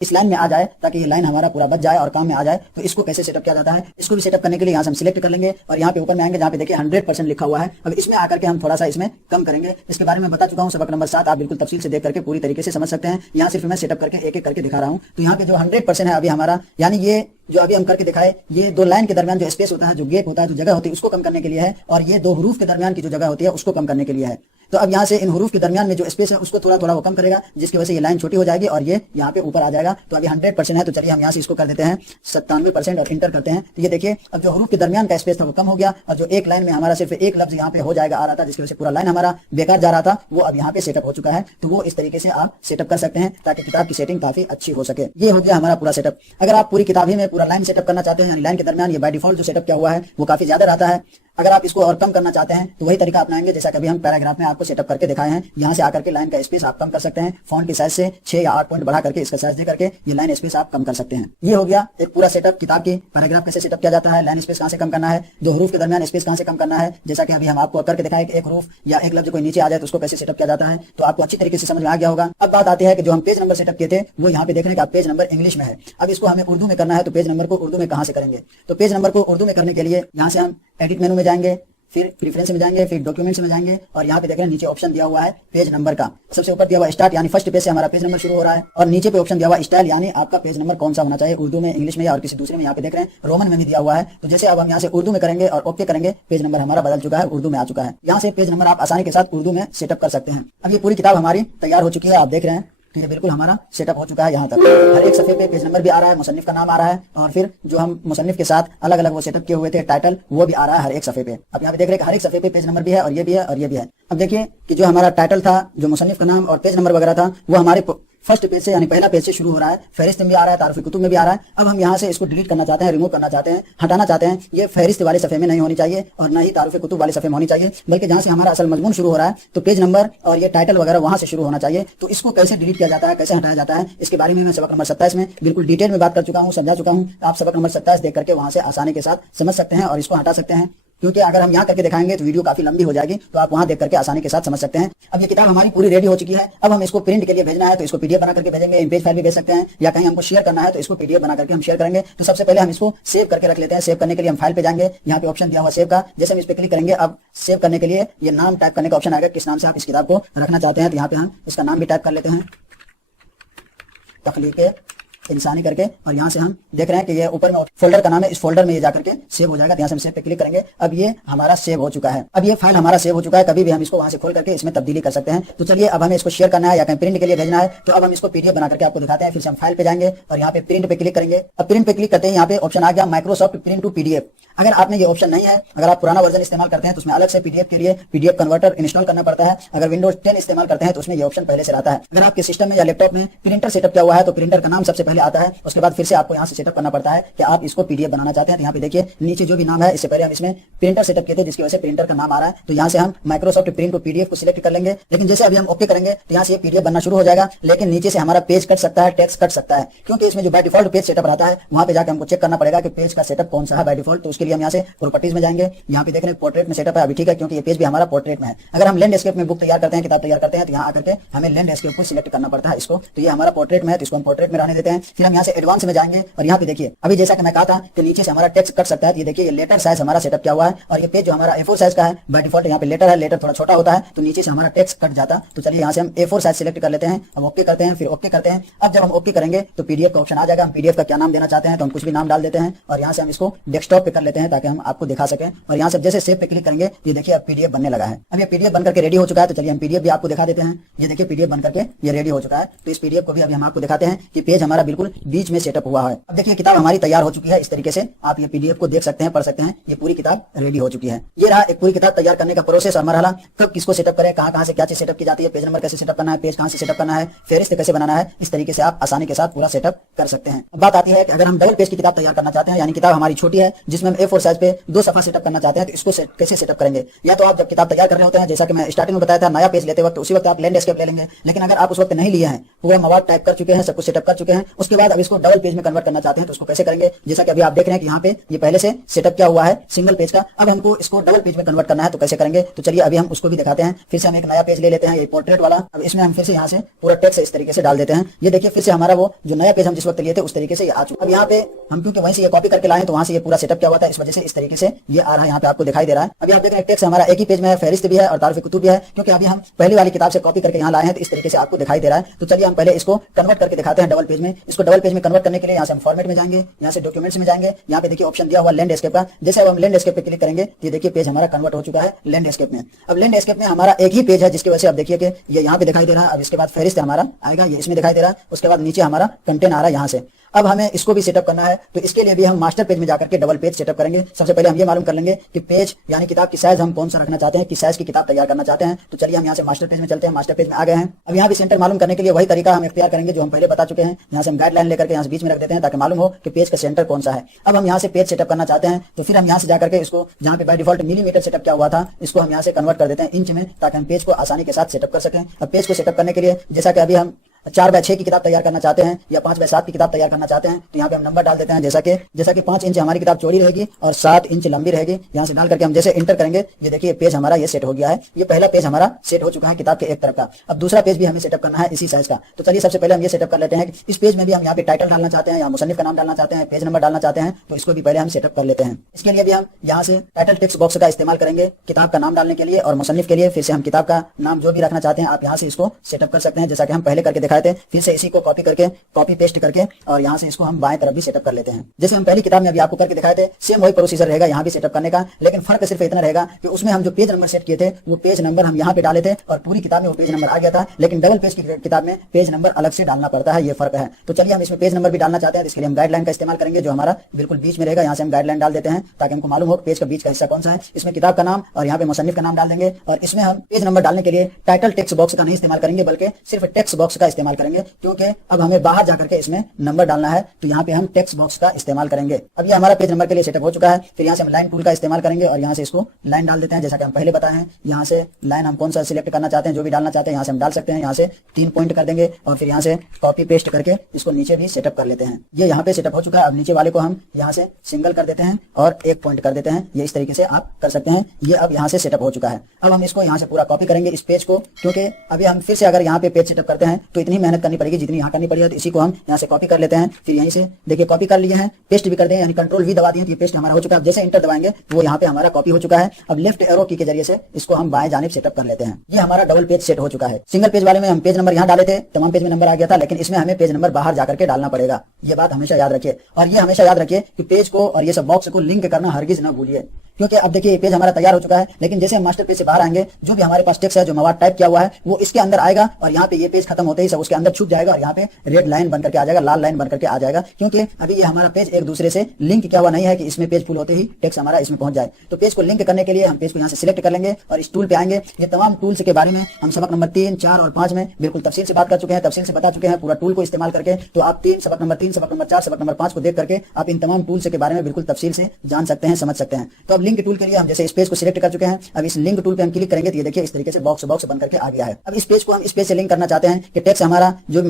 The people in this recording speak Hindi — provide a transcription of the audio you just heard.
इस लाइन में आ जाए ताकि ये लाइन हमारा पूरा बच जाए और काम में आ जाए। तो इसको कैसे सेटअप किया जाता है, इसको भी सेटअप करने के लिए यहाँ से हम सिलेक्ट कर लेंगे और यहाँ पे ऊपर में आएंगे जहाँ पे देखिए 100% लिखा हुआ है। अब इसमें आकर के हम थोड़ा सा इसमें कम करेंगे। इसके बारे में बता चुका हूँ सबक नंबर 7, आप बिल्कुल तफसील से देख करके पूरी तरीके से समझ सकते हैं। यहाँ सिर्फ मैं सेटअप करके एक एक करके दिखा रहा हूँ। तो यहाँ पे जो 100% है अभी हमारा, यानी ये जो अभी हम करके दिखाए, ये दो लाइन के दरमियान जो स्पेस होता है, जो गैप होता है, जो जगह होती है, उसको कम करने के लिए है, और ये दो हरूफ के दरमियान की जो जगह होती है उसको कम करने के लिए है। तो अब यहाँ से इन हरूफ के दरमियान में जो स्पेस है उसको थोड़ा थोड़ा वो कम करेगा, जिसकी वजह से ये लाइन छोटी हो जाएगी और ये यहाँ पे ऊपर आ जाएगा। तो अभी 100% है, तो चलिए हम यहाँ से इसको कर देते हैं 97% और इंटर करते हैं। तो ये देखिए अब जो हरूफ के दरमियान का स्पेस था वो कम हो गया और जो एक लाइन में हमारा सिर्फ एक लफ्ज यहाँ पे हो जाएगा आ रहा था, जिसकी वजह से पूरा लाइन हमारा बेकार जा रहा था, वो अब यहाँ पे सेटअप हो चुका है। तो वो इस तरीके से आप सेटअप कर सकते हैं ताकि किताब की सेटिंग काफी अच्छी हो सके। ये हो गया हमारा पूरा सेटअप। अगर आप पूरी किताब ही में पूरा लाइन सेटअप करना चाहते हैं, यानी लाइन के दरमियान ये बाय डिफॉल्ट जो सेटअप किया हुआ है वो काफी ज्यादा रहता है। अगर आप इसको और कम करना चाहते हैं तो वही तरीका अपनाएंगे जैसा कभी हम पैराग्राफ में आपको सेटअप करके दिखाए हैं। यहाँ से आकर के लाइन का स्पेस आप कम कर सकते हैं, फॉन्ट की साइज से 6 या 8 पॉइंट बढ़ा करके इसका साइज दे करके ये लाइन स्पेस आप कम कर सकते हैं। ये हो गया एक पूरा सेटअप, किताब की पैराग्राफ कैसे सेटअप किया जाता है, लाइन स्पेस कहाँ से कम करना है, दो हरूफ के दरमियान स्पेस कहाँ से कम करना है, जैसा कि अभी हम आपको करके दिखाए कि एक हरूफ या एक लफ्ज कोई नीचे आ जाए तो उसको कैसे सेटअप किया जाता है। तो आपको अच्छी तरीके से समझ में आ गया होगा। अब बात आती है कि जो हम पेज नंबर सेटअप किए थे वो यहाँ पे देख रहे हैं कि पेज नंबर इंग्लिश में है। अब इसको हमें उर्दू में करना है, तो पेज नंबर को उर्दू में कहाँ से करेंगे। तो पेज नंबर को उर्दू में करने के लिए यहाँ से हम एडिट मेनू में जाएंगे, फिर प्रेफरेंस में जाएंगे, फिर डॉक्यूमेंट्स में जाएंगे और यहाँ पे देख रहे हैं नीचे ऑप्शन दिया हुआ है पेज नंबर का। सबसे ऊपर दिया हुआ स्टार्ट, यानी फर्स्ट पेज से हमारा पेज नंबर शुरू हो रहा है, और नीचे पे ऑप्शन दिया हुआ स्टाइल, यानी आपका पेज नंबर कौन सा होना चाहिए, उर्दू में, इंग्लिश में या और किसी दूसरे में। यहाँ पे देख रहे हैं रोमन में भी दिया हुआ है। तो जैसे अब हम यहाँ से उर्दू में करेंगे और ओके करेंगे, पेज नंबर हमारा बदल चुका है, उर्दू में आ चुका है। यहाँ से पेज नंबर आप आसानी के साथ उर्दू में सेटअप कर सकते हैं। अब ये पूरी किताब हमारी तैयार हो चुकी है, आप देख रहे हैं। तो ये बिल्कुल हमारा सेटअप हो चुका है। यहाँ तक हर एक सफे पे पेज नंबर भी आ रहा है, मुसन्निफ का नाम आ रहा है, और फिर जो हम मुसन्निफ के साथ अलग अलग वो सेटअप किए हुए थे टाइटल, वो भी आ रहा है हर एक सफे पे। अब यहाँ पे देख रहे हैं हर एक सफे पे पेज नंबर भी है, और ये भी है और ये भी है। अब देखिए कि जो हमारा टाइटल था, जो मुसन्निफ का नाम और पेज नंबर वगैरह था, वो हमारे फर्स्ट पेज से यानी पहला पेज से शुरू हो रहा है। फहरिस्त में भी आ रहा है, तारुफ कुतुब में भी आ रहा है। अब हम यहाँ से इसको डिलीट करना चाहते हैं, रिमूव करना चाहते हैं, हटाना चाहते हैं। ये फहरिस्त वाले सफे में नहीं होनी चाहिए और न ही तारुफ कुतुब वाले सफे में होनी चाहिए, बल्कि जहाँ से हमारा असल मजमून शुरू हो रहा है तो पेज नंबर और ये टाइटल वगैरह वहां से शुरू होना चाहिए। तो इसको कैसे डिलीट किया जाता है, कैसे हटाया जाता है, इसके बारे में मैं सबक नंबर 27 में बिल्कुल डिटेल में बात कर चुका हूँ, समझा चुका हूँ। आप सबक नंबर 27 देख करके वहां से आसानी के साथ समझ सकते हैं और इसको हटा सकते हैं, क्योंकि अगर हम यहाँ करके दिखाएंगे तो वीडियो काफी लंबी हो जाएगी। तो आप वहां देख करके आसानी के साथ समझ सकते हैं। अब ये किताब हमारी पूरी रेडी हो चुकी है। अब हम इसको प्रिंट के लिए भेजना है तो इसको पीडीएफ बना करके भेजेंगे, इमेज फाइल भी भेज सकते हैं, या कहीं हमको शेयर करना है तो इसको पीडीएफ बना करके हम शेयर करेंगे। तो सबसे पहले हम इसको सेव करके रख लेते हैं। सेव करने के लिए हम फाइल पे जाएंगे, यहाँ पे ऑप्शन दिया हुआ सेव का, जैसे हम इस पे क्लिक करेंगे, अब सेव करने के लिए ये नाम टाइप करने का ऑप्शन आएगा, किस नाम से आप इस किताब को रखना चाहते हैं। तो यहाँ पे हम इसका नाम भी टाइप कर लेते हैं, तख्लीक़ इंसानी करके, और यहाँ से हम देख रहे हैं कि ये ऊपर में फोल्डर का नाम है, इस फोल्डर में ये जाकर के सेव हो जाएगा। यहाँ से हम सेव पे क्लिक करेंगे। अब ये हमारा सेव हो चुका है। अब ये फाइल हमारा सेव हो चुका है, कभी भी हम इसको वहां से खोल करके इसमें तब्दीली कर सकते हैं। तो चलिए अब हमें इसको शेयर करना है या कहीं प्रिंट के लिए भेजना है, तो अब हम इसको पीडीएफ बना करके आपको दिखाते हैं। फिर से हम फाइल पे जाएंगे और यहाँ पे प्रिंट पे क्लिक करेंगे। अब प्रिंट पे क्लिक करते हैं, यहाँ पे ऑप्शन आ गया माइक्रोसॉफ्ट प्रिंट टू पीडीएफ। अगर आपने ये ऑप्शन नहीं है, अगर आप पुराना वर्जन इस्तेमाल करते हैं तो उसमें अलग से पीडीएफ के लिए पीडीएफ कन्वर्टर इंस्टॉल करना पड़ता है। अगर विंडोज 10 इस्तेमाल करते हैं तो उसमें ये ऑप्शन पहले से रहता है। अगर आपके सिस्टम में या लैपटॉप में प्रिंटर सेटअप किया हुआ है तो प्रिंटर का नाम सबसे पहले आता है। उसके बाद फिर से आपको यहाँ से सेटअप करना पड़ता है कि आप इसको पीडीएफ बनाना चाहते हैं। तो यहाँ पे देखिए नीचे जो भी नाम है, इससे पहले हम इसमें प्रिंटर सेटअप किए थे जिसकी वजह से प्रिंटर का नाम आ रहा है। तो यहाँ से हम माइक्रोसॉफ्ट प्रिंट टू पीडीएफ को सिलेक्ट कर लेंगे। लेकिन जैसे अभी हम ओके करेंगे तो यहाँ से ये पीडीएफ बनना शुरू हो जाएगा, लेकिन नीचे से हमारा पेज कट सकता है, टेक्स्ट कट सकता है, क्योंकि इसमें जो बाय डिफॉल्ट पेज सेटअप रहता है वहां पे जाकर हमको चेक करना पड़ेगा कि पेज का सेटअप कौन सा है बाय डिफॉल्ट। तो उसके लिए हम यहाँ से प्रॉपर्टीज में जाएंगे। यहाँ पे देख रहे हैं पोर्ट्रेट में सेटअप है, अभी ठीक है, क्योंकि ये पेज भी हमारा पोर्ट्रेट में है। अगर हम लैंडस्केप में बुक तैयार करते हैं, किताब तैयार करते हैं, तो यहाँ आकर के हमें लैंडस्केप को सिलेक्ट करना पड़ता है इसको। तो ये हमारा पोर्ट्रेट में है, तो इसको हम पोर्ट्रेट में रहने देते हैं। फिर हम यहाँ से एडवांस में जाएंगे और यहाँ पे देखिए अभी जैसा कि मैं कहा था कि नीचे से हमारा टेक्स्ट कट सकता है। ये देखिए ये लेटर साइज हमारा सेटअप किया हुआ है, और ये पेज जो हमारा A4 साइज का है बाय डिफॉल्ट, यहाँ पे लेटर है, लेटर थोड़ा छोटा होता है तो नीचे से हमारा टेक्स्ट कट जाता। तो चलिए यहाँ से हम A4 साइज सिलेक्ट कर लेते हैं। हम ओके करते हैं, फिर ओके करते हैं। अब जब हम ओके करेंगे तो पीडीएफ का ऑप्शन आ जाएगा। हम पीडीएफ का क्या नाम देना चाहते हैं तो हम कुछ भी नाम डाल देते हैं, और यहाँ से हम इसको डेस्कटॉप पे कर लेते हैं ताकि हम आपको दिखा सकें। और यहाँ से जैसे सेव पे क्लिक करेंगे, ये देखिए अब पीडीएफ बनने लगा है। अब ये पीडीएफ बनकर के रेडी हो चुका है। तो चलिए हम पीडीएफ भी आपको दिखा देते हैं। ये देखिए पीडीएफ बनकर के ये रेडी हो चुका है। तो इस पीडीएफ को भी अभी हम आपको दिखाते हैं कि पेज हमारा बिल्कुल बीच में सेटअप हुआ है। अब देखिए किताब हमारी तैयार हो चुकी है। इस तरीके से आप ये पीडीएफ को देख सकते हैं, पढ़ सकते हैं। ये पूरी किताब रेडी हो चुकी है। ये रहा एक पूरी किताब तैयार करने का प्रोसेस और मरहला, कब किसको सेटअप करें, कहां से क्या चीज सेटअप की जाती है, पेज नंबर कैसे सेटअप करना है, पेज कहां से सेटअप करना है, फेहरिस्त कैसे बनाना है। इस तरीके से आप आसानी के साथ पूरा सेटअप कर सकते हैं। बात आती है कि अगर हम डबल पेज की किताब तैयार करना चाहते हैं, यानी किताब हमारी छोटी है जिसमें हम A4 साइज पे 2 सफा सेटअप करना चाहते हैं तो इसको कैसे सेटअप करेंगे। या तो आप जब किताब तैयार कर रहे होते हैं, जैसा कि मैं स्टार्टिंग में बताया था, नया पेज लेते वक्त उसी वक्त आप लैंडस्केप ले लेंगे। लेकिन अगर आप उस वक्त नहीं लिए हैं, पूरा मवाद टाइप कर चुके हैं, सब कुछ सेटअप कर चुके हैं, उसके बाद अब इसको डबल पेज में कन्वर्ट करना चाहते हैं तो उसको कैसे करेंगे। जैसा कि अभी आप देख रहे हैं कि यहाँ पे ये पहले से सेटअप किया हुआ है सिंगल पेज का, अब हमको इसको डबल पेज में कन्वर्ट करना है तो कैसे करेंगे। तो चलिए अभी हम उसको भी दिखाते हैं। फिर से हम एक नया पेज ले लेते हैं, ये पोर्ट्रेट वाला। अब इसमें हम फिर से यहाँ से पूरा टेक्स्ट इस तरीके से डाल देते हैं। ये देखिए फिर से हमारा वो जो नया पेज हम जिस वक्त लिए थे उस तरीके से ये आ चुका। अब यहाँ पे हम क्योंकि वहीं से ये कॉपी करके लाए तो वहां से ये पूरा सेटअप किया हुआ था, इस वजह से इस तरीके से ये आ रहा है, यहाँ पे आपको दिखाई दे रहा है। अभी आप देख रहे हैं टेक्स्ट हमारा एक ही पेज में है, फहरिस्त भी है और तारुफ कुतुब भी है, क्योंकि अभी हम पहली वाली किताब से कॉपी करके यहाँ लाए हैं तो इस तरीके से आपको दिखाई दे रहा है। तो चलिए हम पहले इसको कन्वर्ट करके दिखाते हैं डबल पेज में। इसको डबल पेज में कन्वर्ट करने के लिए यहाँ से हम फॉर्मेट में जाएंगे, यहाँ से डॉक्यूमेंट्स में जाएंगे, यहाँ पे देखिए ऑप्शन दिया हुआ लैंडस्केप का। जैसे अब हम लैंडस्केप पे क्लिक करेंगे तो ये देखिए पेज हमारा कन्वर्ट हो चुका है लैंडस्केप में। अब लैंडस्केप में हमारा एक ही पेज है जिसकी वजह से आप देखिए कि ये यहाँ पे दिखाई दे रहा है। अब इसके बाद फहरिस्त हमारा आएगा, ये इसमें दिखाई दे रहा है। उसके बाद नीचे हमारा कंटेंट आ रहा है यहाँ से। अब हमें इसको भी सेटअप करना है तो इसके लिए भी हम मास्टर पेज में जाकर के डबल पेज सेटअप करेंगे। सबसे पहले हम ये मालूम कर लेंगे कि पेज यानी किताब की साइज हम कौन सा रखना चाहते हैं, किस साइज की किताब तैयार करना चाहते हैं। तो चलिए हम यहाँ से मास्टर पेज में चलते हैं। मास्टर पेज में आ गए हैं। अब यहाँ भी सेंटर मालूम करने के लिए वही तरीका हम इख्तियार करेंगे जो हम पहले बता चुके हैं। यहाँ से हम गाइडलाइन लेकर के यहाँ से बीच में रख देते हैं ताकि मालूम हो कि पेज का सेंटर कौन सा है। अब हम यहाँ से पेज सेटअप करना चाहते हैं तो फिर हम यहाँ से जाकर के इसको जहाँ पे बाय डिफॉल्ट मिलीमीटर सेटअप किया हुआ था इसको हम यहाँ से कन्वर्ट कर देते हैं इंच में, ताकि हम पेज को आसानी के साथ सेटअप कर सकें। अब पेज को सेटअप करने के लिए जैसा कि अभी हम 4x6 की किताब तैयार करना चाहते हैं या 5x7 की किताब तैयार करना चाहते हैं तो यहाँ पे हम नंबर डाल देते हैं। जैसा कि 5 इंच हमारी किताब चौड़ी रहेगी और 7 इंच लंबी रहेगी। यहाँ से डाल करके हम जैसे इंटर करेंगे ये देखिए पेज हमारा ये सेट हो गया है। ये पहला पेज हमारा सेट हो चुका है किताब के एक तरफ का। अब दूसरा पेज भी हमें सेटअप करना है इसी साइज का। तो चलिए सबसे पहले हम ये सेटअप कर लेते हैं। इस पेज में भी हम यहाँ पे टाइटल डालना चाहते हैं या मुसन्निफ का नाम डालना चाहते हैं, पेज नंबर डालना चाहते हैं तो इसको भी पहले हम सेटअप कर लेते हैं। इसके लिए भी हम यहाँ से टाइटल टेक्स्ट बॉक्स का इस्तेमाल करेंगे किताब का नाम डालने के लिए और मुसन्निफ के लिए फिर से हम किताब का नाम जो भी रखना चाहते हैं आप यहाँ से इसको सेटअप कर सकते हैं जैसा कि हम पहले करके दिखाए थे। फिर से इसी को कॉपी करके कॉपी पेस्ट करके और यहाँ से इसको हम बाएं तरफ भी सेटअप कर लेते हैं। जैसे हम पहली किताब में अभी आपको करके दिखाए थे सेम वही प्रोसीजर रहेगा यहाँ भी सेटअप करने का, लेकिन फर्क सिर्फ इतना रहेगा कि उसमें हम जो पेज नंबर सेट किए थे वो पेज नंबर हम यहाँ पे डाले थे और पूरी किताब में वो पेज नंबर आ गया था, लेकिन डबल पेज की किताब में पेज नंबर अलग से डालना पड़ता है, ये फर्क है। तो चलिए हम इसमें पेज नंबर भी डालना चाहते हैं, इसके लिए हम गाइडलाइन का इस्तेमाल करेंगे जो हमारा बिल्कुल बीच में रहेगा। यहाँ से हम गाइडलाइन डाल देते हैं ताकि हमको मालूम हो पेज का बीच का हिस्सा कौन सा है। इसमें किताब का नाम और यहाँ पे मुसन्निफ का नाम डाल देंगे और इसमें हम पेज नंबर डालने के लिए टाइटल टेक्स्ट बॉक्स का नहीं इस्तेमाल करेंगे बल्कि सिर्फ टेक्स्ट बॉक्स का इस्तेमाल करेंगे, क्योंकि अब हमें बाहर जाकर के इसमें नंबर डालना है तो यहाँ पे हम टेक्स्ट बॉक्स का इस्तेमाल करेंगे। अब ये हमारा पेज नंबर के लिए सेटअप हो चुका है। फिर यहाँ से हम लाइन टूल का इस्तेमाल करेंगे और यहाँ से इसको लाइन डाल देते हैं जैसा कि हम पहले बताए हैं। यहाँ से लाइन हम कौन सा सिलेक्ट करना चाहते हैं, जो भी डालना चाहते हैं यहाँ से हम डाल सकते हैं। यहाँ से 3 पॉइंट कर देंगे और फिर यहाँ से कॉपी पेस्ट करके इसको नीचे भी सेटअप कर लेते हैं। ये यहाँ पे सेटअप हो चुका है। अब नीचे वाले को हम यहाँ से सिंगल कर देते हैं और 1 पॉइंट कर देते हैं। ये इस तरीके से आप कर सकते हैं। ये अब यहाँ से सेटअप हो चुका है। अब हम इसको यहाँ से पूरा कॉपी करेंगे इस पेज को, क्योंकि अभी हम फिर से अगर यहाँ पे पेज सेटअप करते हैं तो इतनी मेहनत करनी पड़ेगी जितनी यहाँ करनी पड़ेगी। तो इसी को हम यहाँ से कॉपी कर लेते हैं। फिर यहीं से देखिए कॉपी कर लिए हैं, पेस्ट भी कर दें यानी कंट्रोल V दबा दिए तो ये पेस्ट हमारा हो चुका है। अब जैसे इंटर दबाएंगे तो वो यहाँ पे हमारा कॉपी हो चुका है। अब लेफ्ट एरो की के जरिए से इसको हम बाएं जानिब सेटअप कर लेते हैं। ये हमारा डबल पेज सेट हो चुका है। सिंगल पेज वाले में हम पेज नंबर यहाँ डाले थे, तमाम पेज में नंबर आ गया था, लेकिन इसमें हमें पेज नंबर बाहर जाकर के डालना पड़ेगा। ये बात हमेशा याद रखिए और ये हमेशा याद रखिए कि पेज को और ये सब बॉक्स को लिंक करना हरगिज न भूलिए, क्योंकि अब देखिए ये पेज हमारा तैयार हो चुका है। लेकिन जैसे हम मास्टर पेज से बाहर आएंगे जो भी हमारे पास टेक्स्ट है जो मवाद टाइप किया हुआ है वो इसके अंदर आएगा और यहाँ पे ये पेज खत्म होते ही सब उसके अंदर छुप जाएगा और यहाँ पे रेड लाइन बन करके आ जाएगा, लाल लाइन बन करके आ जाएगा, क्योंकि अभी ये हमारा पेज एक दूसरे से लिंक किया हुआ नहीं है कि इसमें पेज फुल होते ही टेक्स्ट हमारा इसमें पहुंच जाए। तो पेज को लिंक करने के लिए हम पेज को यहाँ से सिलेक्ट कर लेंगे और इस टूल पे आएंगे। ये तमाम टूल्स के बारे में हम सबक नंबर 3, 4 और 5 में बिल्कुल तफसील से बात कर चुके हैं, तफसील से बता चुके हैं पूरा टूल को इस्तेमाल करके। तो आप सबक नंबर 3, सबक नंबर 4, सबक नंबर 5 को देख करके आप इन तमाम टूल्स के बारे में बिल्कुल तफसील से जान सकते हैं, समझ सकते हैं। तो अब लिंक टूल के लिए हम जैसे इस पेज को सिलेक्ट कर चुके हैं, अब इस लिंक टूल पे हम क्लिक करेंगे तो ये देखिए इस तरीके से बॉक्स बन करके आ गया है। अब इस पेज को हम इस पेज से लिंक करना चाहते हैं कि टेक्स्ट हमारा जो